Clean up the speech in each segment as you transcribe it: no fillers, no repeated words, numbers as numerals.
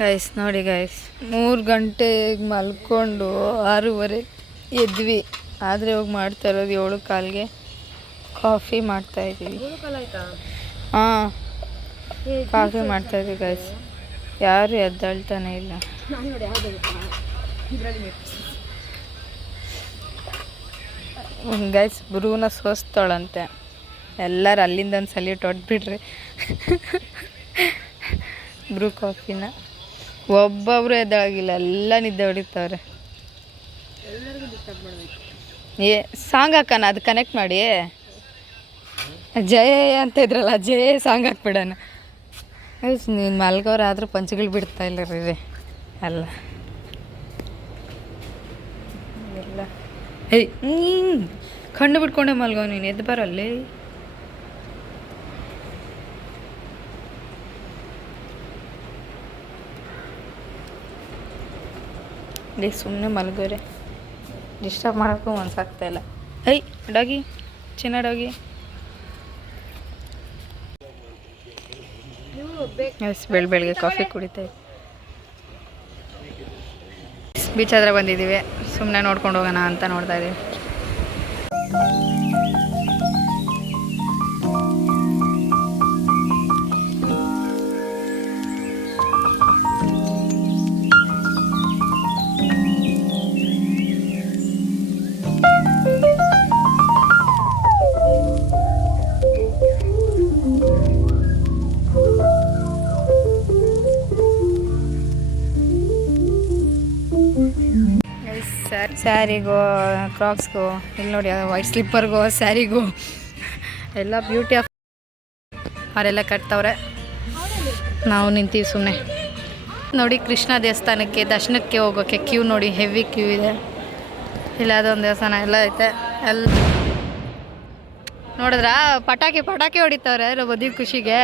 Guys ನೋಡಿ guys 3 ಗಂಟೆಗೆ ಮಲ್ಕೊಂಡು 6:30 ಎದ್ವಿ. ಆದರೆ ಹೋಗಿ ಮಾಡ್ತಾ ಇರೋದು 7:15ಗೆ ಕಾಫಿ ಮಾಡ್ತಾಯಿದ್ದೀವಿ. ಹಾಂ, ಕಾಫಿ ಮಾಡ್ತಾಯಿದ್ದೀವಿ ಗೈಸ್. ಯಾರು ಎದ್ದೇಳ್ತಾನೆ ಇಲ್ಲ. ಗೈಸ್ ಬ್ರೂನ ಸೋಸ್ತಾಳಂತೆ. ಎಲ್ಲರೂ ಅಲ್ಲಿಂದ ಒಂದು ಸಲ್ಯೂಟ್ ಹೊಡ್ಬಿಡ್ರಿ ಬ್ರೂ ಕಾಫಿನ. ಒಬ್ಬೊಬ್ರು ಎದ್ದಾಗಿಲ್ಲ, ಎಲ್ಲ ನಿದ್ದೆ ಹೊಡಿತಾವ್ರೆ. ಸಾಂಗ್ ಹಾಕೋಣ, ಅದು ಕನೆಕ್ಟ್ ಮಾಡಿ. ಜಯ ಅಂತ ಇದ್ರಲ್ಲ, ಜಯ ಸಾಂಗ್ ಹಾಕ್ಬಿಡೋಣ. ನೀನು ಮಲ್ಗೋರಾದ್ರೂ ಪಂಚಗಳು ಬಿಡ್ತಾ ಇಲ್ಲ ರೀ ಅಲ್ಲ ಎಲ್ಲ. ಏಯ್ ಕಣ್ಣು ಬಿಟ್ಕೊಂಡೆ ಮಲ್ಗೋ ನೀನು, ಎದ್ದು ಬರಲ್ಲಿ. ಸುಮ್ಮನೆ ಮಲ್ಗೋರೆ, ಡಿಸ್ಟರ್ಬ್ ಮಾಡೋಕ್ಕೂ ಮನ್ಸಾಗ್ತಾಯಿಲ್ಲ. ಡಾಗಿ, ಚಿನ್ನ ಡಾಗಿ. ಬೆಳಗ್ಗೆ ಕಾಫಿ ಕುಡಿತಾಯಿದ್ವಿ. ಬೀಚ್ ಹತ್ರ ಬಂದಿದ್ದೀವಿ, ಸುಮ್ಮನೆ ನೋಡ್ಕೊಂಡು ಹೋಗೋಣ ಅಂತ ನೋಡ್ತಾ ಇದ್ದೀವಿ. ಸ್ಯಾರಿಗೋ ಕ್ರಾಕ್ಸ್ಗೋ, ಇಲ್ಲಿ ನೋಡಿ ವೈಟ್ ಸ್ಲಿಪ್ಪರ್ಗೋ ಸ್ಯಾರಿಗೋ ಎಲ್ಲ ಬ್ಯೂಟಿ ಆಫ್ ಅವರೆಲ್ಲ ಕಟ್ತವ್ರೆ. ನಾವು ನಿಂತೀವಿ ಸುಮ್ಮನೆ. ನೋಡಿ ಕೃಷ್ಣ ದೇವಸ್ಥಾನಕ್ಕೆ ದರ್ಶನಕ್ಕೆ ಹೋಗೋಕ್ಕೆ ಕ್ಯೂ ನೋಡಿ, ಹೆವಿ ಕ್ಯೂ ಇದೆ. ಇಲ್ಲ ಅದೊಂದು ದೇವಸ್ಥಾನ ಎಲ್ಲ ಐತೆ. ಎಲ್ಲ ನೋಡಿದ್ರಾ ಪಟಾಕಿ ಹೊಡಿತವ್ರೆ ಬದಿ ಖುಷಿಗೆ.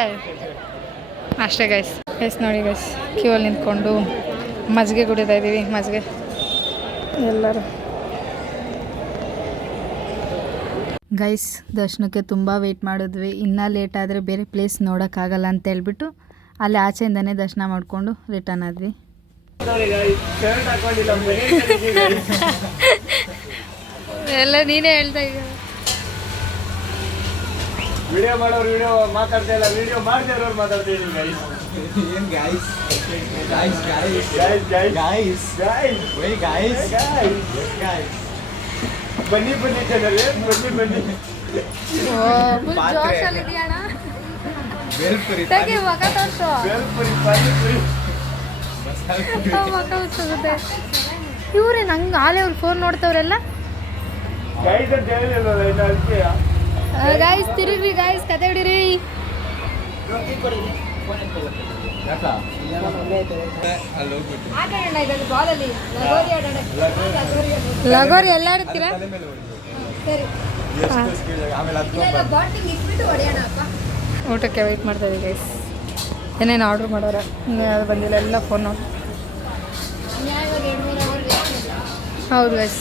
ಅಷ್ಟೇ ಗೈಸ್ ನೋಡಿ ಗೈಸ್, ಕ್ಯೂ ಅಲ್ಲಿ ನಿಂತ್ಕೊಂಡು ಮಜ್ಜಿಗೆ ಕುಡಿತಾ ಇದ್ದೀವಿ. ಮಜ್ಜಿಗೆ ಎಲ್ಲರೂ ಗೈಸ್ ದರ್ಶನಕ್ಕೆ ತುಂಬ ವೆಯ್ಟ್ ಮಾಡಿದ್ವಿ. ಇನ್ನೂ ಲೇಟ್ ಆದರೆ ಬೇರೆ ಪ್ಲೇಸ್ ನೋಡೋಕ್ಕಾಗಲ್ಲ ಅಂತ ಹೇಳ್ಬಿಟ್ಟು ಅಲ್ಲಿ ಆಚೆಯಿಂದನೇ ದರ್ಶನ ಮಾಡಿಕೊಂಡು ರಿಟರ್ನ್ ಆದ್ವಿ. ಎಲ್ಲ ನೀನೇ ಹೇಳ್ತಾ ಇದ್ದೀಯ. ವಿಡಿಯೋ ಮಾಡೋರು ವಿಡಿಯೋ ಮಾತಾಡ್ತಾ ಇಲ್ಲ, ವಿಡಿಯೋ ಮಾಡ್ತಿರೋರು ಮಾತಾಡ್ತಾ ಇದ್ದೀವಿ ಗೈಸ್. ಏನು guys guys guys guys guys guys why guys guys ಬನ್ನಿ ಬನ್ನಿ ಜನರೇ, ಬನ್ನಿ ಬನ್ನಿ. ಫುಲ್ ಜೋಶಲ್ಲಿ ಇದೆಯಣ್ಣ. ಬೇಲ್ಪುರಿ ತೆಗಿ ಮಗ ತೋರ್ಸು. ಬೇಲ್ಪುರಿ ಪಾನಿಪುರಿ ಮಗ ಉತ್ಸುತ್ತೆ. ಇವರೇ ನಂಗೆ ಆಲೆ ಅವ್ರು ಫೋನ್ ನೋಡ್ತವ್ರೆಲ್ಲ. ಗೈಸ್ ಅಂತ ಹೇಳಿಲ್ವಲ್ಲ ಇನ್ನು ಅದಕ್ಕೆ. ಗೈಸ್ ತಿರುಗ್ರಿ ಗೈಸ್, ಕತೆ ಹಿಡೀರಿ. ಲಗೋರಿ ಎಲ್ಲ ಆಡ್ತೀರಾ? ಊಟಕ್ಕೆ ವೆಯ್ಟ್ ಮಾಡ್ತಾ ಇದ್ದೀವಿ ಗೈಸ್. ಏನೇನು ಆರ್ಡ್ರ್ ಮಾಡೋರ, ಯಾವುದು ಬಂದಿಲ್ಲ, ಎಲ್ಲ ಫೋನ್ ನೋಡಿ. ಹೌದು ಗೈಸ್,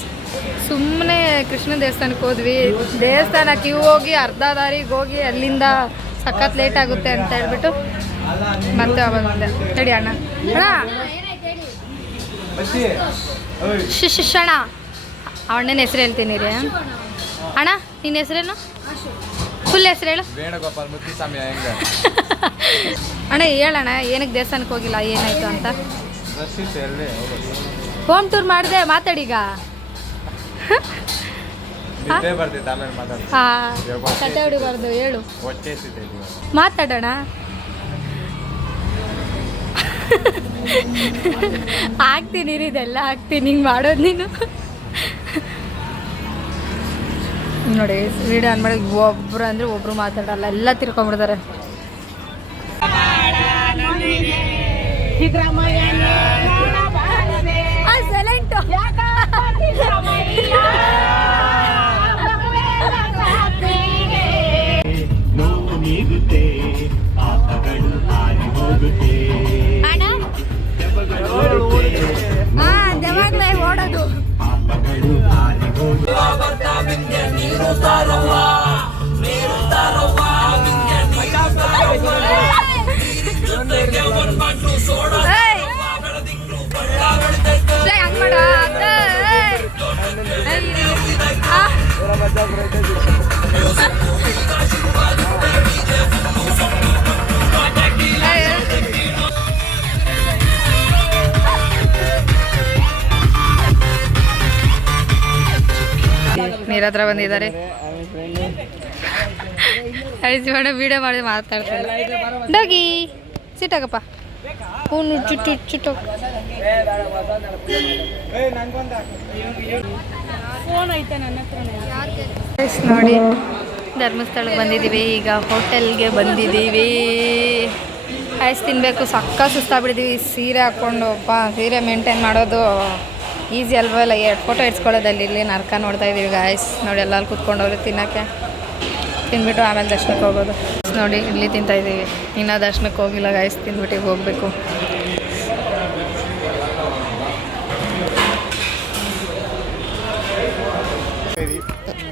ಸುಮ್ಮನೆ ಕೃಷ್ಣ ದೇವಸ್ಥಾನಕ್ಕೆ ಹೋದ್ವಿ. ದೇವಸ್ಥಾನ ಕ್ಯೂ ಹೋಗಿ ಅರ್ಧ ದಾರಿಗೆ ಹೋಗಿ ಅಲ್ಲಿಂದ ಸಖತ್ ಲೇಟ್ ಆಗುತ್ತೆ ಅಂತ ಹೇಳ್ಬಿಟ್ಟು ಮತ್ತೆ ಆವಾಗ ಬಂದೆ. ತಡಿ ಅಣ್ಣ ಶಿಶಣ ಅಣ್ಣನ ಹೆಸರು ಹೇಳ್ತೀನಿ ರೀ. ಅಣ್ಣ ನಿನ್ನ ಹೆಸರೇನು? ಫುಲ್ ಹೆಸರು ಹೇಳು. ಅಣ್ಣ ಹೇಳಣ್ಣ, ಏನಕ್ಕೆ ದೇವಸ್ಥಾನಕ್ಕೆ ಹೋಗಿಲ್ಲ, ಏನಾಯ್ತು ಅಂತ. ಹೋಮ್ ಟೂರ್ ಮಾಡಿದೆ, ಮಾತಾಡೀಗ. ಕತೆ ಹೊಡಿಬಾರ್ದು, ಹೇಳು, ಮಾತಾಡೋಣ. ಆಗ್ತೀನಿ ರೀ, ಇದೆಲ್ಲ ಆಗ್ತೀನಿ, ಹಿಂಗೆ ಮಾಡೋದು ನೀನು. ನೋಡಿ ವಿಡಿಯೋ ಆನ್ ಮಾಡಿ ಒಬ್ರು ಅಂದರೆ ಒಬ್ರು ಮಾತಾಡಲ್ಲ, ಎಲ್ಲ ತಿರ್ಕೊಂಡ್ಬಿಡ್ತಾರೆ. ಸೈಲೆಂಟು. ದೆವ್ವಗಳೇ ಓಡೋದು. ನೀರ ಹತ್ರ ಬಂದಿದ್ದಾರೆ. ಐದು ವಿಡಿಯೋ ಮಾಡಿ ಮಾತಾಡ್ತಾರೆ. ಡೋಗಿ ಸಿಟ್ಟಾಗಪ್ಪ. ಹೂನು ಚುಟ್ಟು ಚುಟ್ಟು ನೋಡಿ, ಧರ್ಮಸ್ಥಳಕ್ಕೆ ಬಂದಿದ್ದೀವಿ. ಈಗ ಹೋಟೆಲ್ಗೆ ಬಂದಿದ್ದೀವಿ. ಐಸ್ ತಿನ್ನಬೇಕು. ಸಕ್ಕ ಸುಸ್ತಾಗ್ಬಿಟ್ಟಿದ್ದೀವಿ. ಸೀರೆ ಹಾಕ್ಕೊಂಡು ಸೀರೆ ಮೇಂಟೈನ್ ಮಾಡೋದು ಈಸಿ ಅಲ್ವಲ್ಲ. 2 ಫೋಟೋ ಇಡ್ಸ್ಕೊಳ್ಳೋದಲ್ಲಿ ಇಲ್ಲಿ ನರ್ಕ ನೋಡ್ತಾ ಇದ್ದೀವಿ ಗಾಯ್ಸ್. ನೋಡಿ ಎಲ್ಲ ಅಲ್ಲಿ ಕೂತ್ಕೊಂಡವ್ರು ತಿನ್ನೋಕ್ಕೆ. ತಿಂದ್ಬಿಟ್ಟು ಆಮೇಲೆ ದರ್ಶನಕ್ಕೆ ಹೋಗೋದು. ನೋಡಿ ಇಲ್ಲಿ ತಿಂತಾ ಇದ್ದೀವಿ. ಇನ್ನೂ ದರ್ಶನಕ್ಕೆ ಹೋಗಿಲ್ಲ ಗಾಯ್ಸ್. ತಿಂದ್ಬಿಟ್ಟು ಹೋಗಬೇಕು.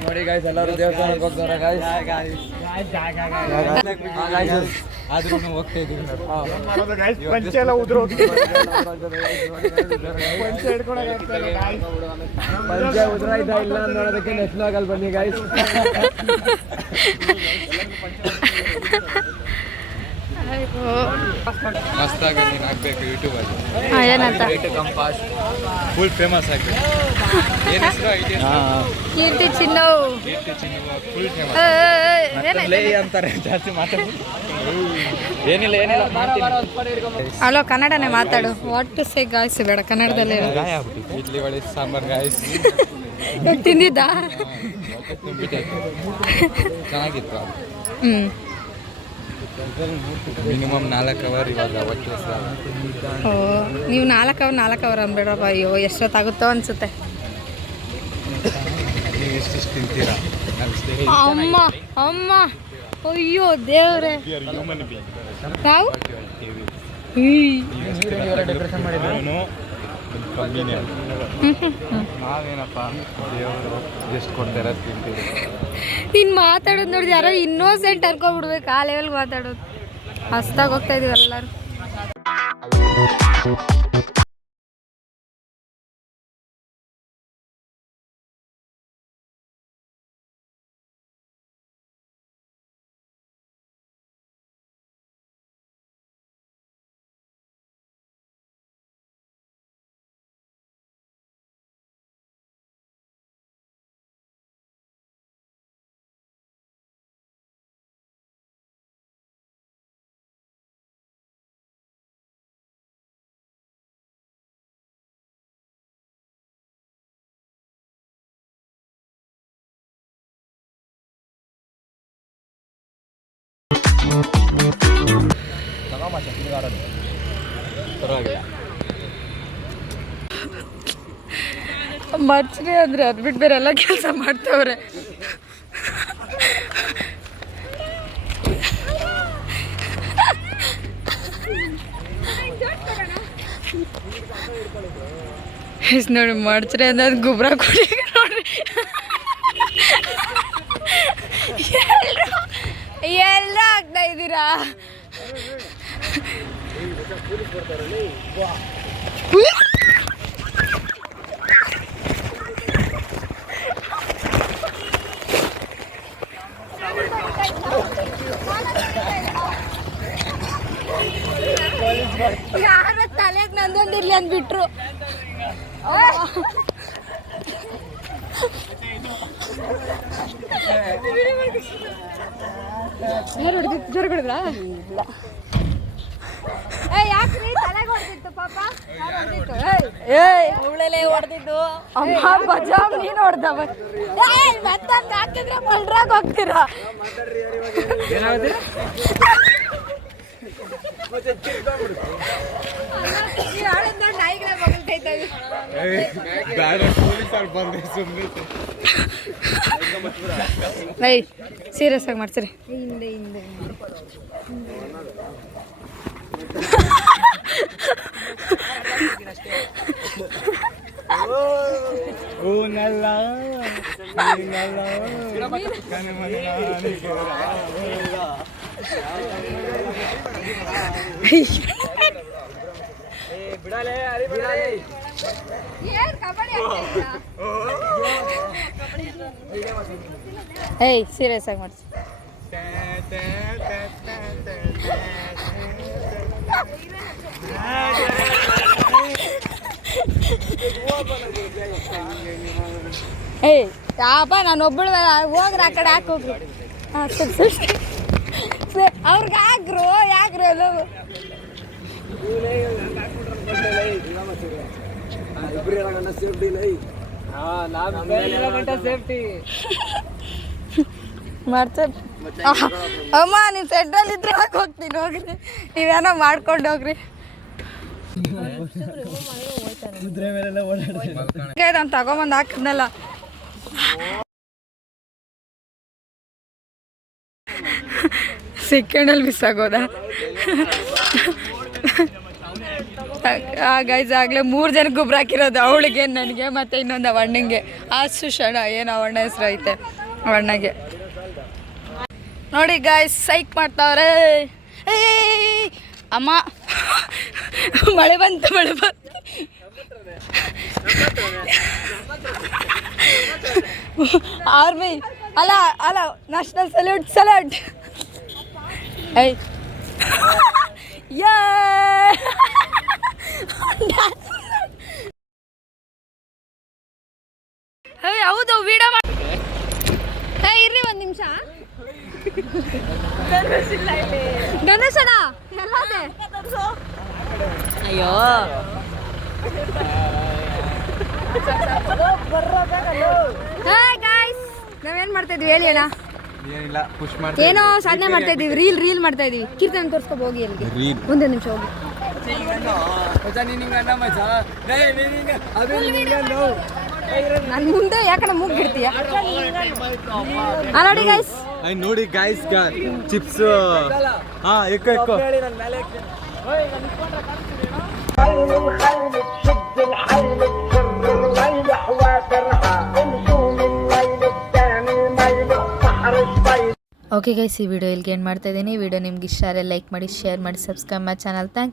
ನೋಡಿ ಗಾಯ್ಸ್, ಎಲ್ಲರೂ ದೇವಸ್ಥಾನಕ್ಕೆ ಹೋಗ್ತಾರೆ ಗಾಯ್ಸ್. ಆದ್ರೂ ಹೋಗ್ತಾ ಇದೀವಿ. ಪಂಚೆ ಎಲ್ಲ ಉದುರೋಗ್ತಾ ಇಲ್ಲ ನೋಡೋದಕ್ಕೆ ನೆಕ್ಸ್ಟ್ ಆಗಲ್ ಬನ್ನಿ ಗಾಯ್ಸ್. ಮಸ್ತಾಗಿ ನೀನು ಹಾಕ್ಬೇಕು ಯೂಟ್ಯೂಬ್ ಅಲ್ಲಿ. ಏನಂತ ಫುಲ್ ಫೇಮಸ್ ಆಗ್ಬೇಕು. ಏನು ಹೆಸರು ಐತೆ? ಕೀರ್ತಿ ಚಿನ್ನು. ಫುಲ್ ಫೇಮಸ್ ಅಂತಾರೆ. ಜಾಸ್ತಿ ಮಾತಾಡ ಏನಿಲ್ಲ ಹಲೋ, ಕನ್ನಡನೇ ಮಾತಾಡು. ವಾಟ್ ಟು ಸೇ ಗಾಯ್ಸ್ ಬೇಡ, ಕನ್ನಡದಲ್ಲೇ ಇಡ್ಲಿ ವಡೆ ಸಾಂಬಾರ್ ಗಾಯ್ಸ್. ತಿಂದಿದ್ದ ಚೆನ್ನಾಗಿತ್ತು. ಅದು ಮಿನಿಮಮ್ 4 ಅವರ್ ಇವಾಗ ಒಟ್ಟು. ಓ, ನೀವು 4 ಅವರ್ ಅನ್ಬೇಡಪ್ಪ. ಅಯ್ಯೋ, ಎಷ್ಟೊತ್ತಾಗುತ್ತೋ ಅನ್ಸುತ್ತೆ. ನೀವು ಎಷ್ಟೆಷ್ಟು ತಿಂತೀರಾ? ಅಮ್ಮ ಅಮ್ಮ, ಅಯ್ಯೋ ದೇವ್ರೆ. ನಾವು ನಾವೇನಪ್ಪ ದೇವರು ಎಷ್ಟು ಕೊಡ್ತಾರ ತಿಂತೀವಿ. ನೀನು ಮಾತಾಡೋದು ನೋಡಿದ್ರೆ ಯಾರೋ ಇನ್ನೋಸೆಂಟ್ ಅನ್ಕೊಂಡ್ಬಿಡ್ಬೇಕು. ಆ ಲೆವೆಲ್ಗೆ ಮಾತಾಡೋದು. ಮಸ್ತಾಗಿ ಹೋಗ್ತಾ ಇದೀವಿ ಎಲ್ಲರೂ. ಮರ್ಚನೆ ಅಂದರೆ ಅದು ಬಿಟ್ಟು ಬೇರೆ ಎಲ್ಲ ಕೆಲಸ ಮಾಡ್ತವ್ರೆ. ನೋಡಿ, ಮರ್ಚನೆ ಅಂದ್ರೆ ಅದು ಗೊಬ್ಬರ ಕೊಡಿ. ನೋಡ್ರಿ ಎಲ್ಲ ಆಗ್ತಾ ಇದ್ದೀರಾ. ಯಾರ ತಲೆಗೆ ನಂದೊಂದಿರ್ಲಿ ಅಂದ್ಬಿಟ್ರು. ಯಾರು ಹೊಡೆದಿತ್ತು? ಜೋರು ಹೊಡೆದ್ರಾ? ಇಲ್ಲ. ಯಾಕ್ರಿ ತಲೆಗೆ ಹೊಡೆದಿತ್ತು ಪಾಪ? ಹೊಡೆದಿದ್ದು ಅಮ್ಮ ಬಜಾವ್. ನೀನು ಹೊಡೆದವ ಮತ್ತೊಂದು ಹಾಕಿದ್ರೆ ಮಲ್ರಾಗ ಹೋಗ್ತೀರಾ? ಸೀರಿಯಸ್ ಆಗಿ ಮಾಡ್ತೀರಿ. ಹಿಂದೆ ಹಿಂದೆ ಏಯ್ ಸೀರಿಯಸ್ ಆಗಿ ಮಾಡ್ಸಿ. ಏಯ್ ಯಾಪ ನಾನು ಒಬ್ಬಳು ಹೋಗ್ರಿ ಆ ಕಡೆ ಯಾಕೆ ಹೋಗ್ರಿ. ಹಾಂ ಸರಿ ಅವ್ರಿಗೆ ಹಾಕ್ರು ಯಾಕ್ರು ಎಲ್ಲ ಮಾಡ್ತಾರೆ. ಅಮ್ಮ ನೀವು ಸೆಡ್ರಲ್ಲಿ ಇದ್ರೆ ಹಾಕಿ ಹೋಗ್ತೀನಿ ಹೋಗ್ರಿ, ನೀವೇನೋ ಮಾಡ್ಕೊಂಡು ಹೋಗ್ರಿ. ನಾನು ತಗೊಂಬಂದು ಹಾಕಿದ್ನಲ್ಲ ಸೆಕೆಂಡಲ್ಲಿ ಮಿಸ್ ಆಗೋದ. ಗೈಸ್ ಆಗಲೇ 3 ಜನಕ್ಕೆ ಗೊಬ್ಬರ ಹಾಕಿರೋದು, ಅವಳಿಗೆ ನನಗೆ ಮತ್ತು ಇನ್ನೊಂದು ಅಣ್ಣಂಗೆ. ಅಷ್ಟು ಕ್ಷಣ ಏನು ಅಣ್ಣ ಹೆಸರು ಐತೆ ಅಣ್ಣಗೆ ನೋಡಿ ಗೈಸ್ ಸೈಕ್ ಮಾಡ್ತಾವ್ರೆ. ಏಯ್ ಅಮ್ಮ ಮಳೆ ಬಂತು ಆರ್ಮಿ ಅಲ್ಲ ಅಲ್ಲ ನ್ಯಾಷನಲ್ ಸಲ್ಯೂಟ್ ಏಯ್ ಯಾ ಹೌದು ವಿಡಿಯೋ ಮಾಡಿ. ಇರ್ರಿ ಒಂದು ನಿಮಿಷ. ಗಣೇಶನ ಎಲ್ಲದೆ ಅಯ್ಯೋ ಗಾಯ್ಸ್ ನಾವೇನ್ ಮಾಡ್ತಾ ಇದ್ವಿ ಹೇಳಿ ಅಣ್ಣ. ಏನೋ ಸಾಧನೆ ಮಾಡ್ತಾ ಇದೀವಿ, ರೀಲ್ ಮಾಡ್ತಾ ಇದೀವಿ. ಕೀರ್ತನೆ ತೋರಿಸ್ಕೊಬ ಹೋಗಿ ಅಲ್ಲಿಗೆ ಒಂದೇ ನಿಮಿಷ ಹೋಗಿ. ನನ್ ಮುಂದೆ ಯಾಕಡೆ ಮುಗ್ಗಿಡ್ತೀಯ ನೋಡಿ ಗೈಸ್. ನೋಡಿ guys chips Ekco okay guys, ಈ ವಿಡಿಯೋ ಇಲ್ಲಿಗೆ ಏನು ಮಾಡ್ತಾ ಇದ್ದೀನಿ. ವಿಡಿಯೋ ನಿಮ್ಗೆ ಇಷ್ಟ ಆದರೆ ಲೈಕ್ ಮಾಡಿ, ಶೇರ್ ಮಾಡಿ, ಸಬ್ಸ್ಕ್ರೈಬ್ ಮಾಡಿ ಚಾನಲ್. Thank you.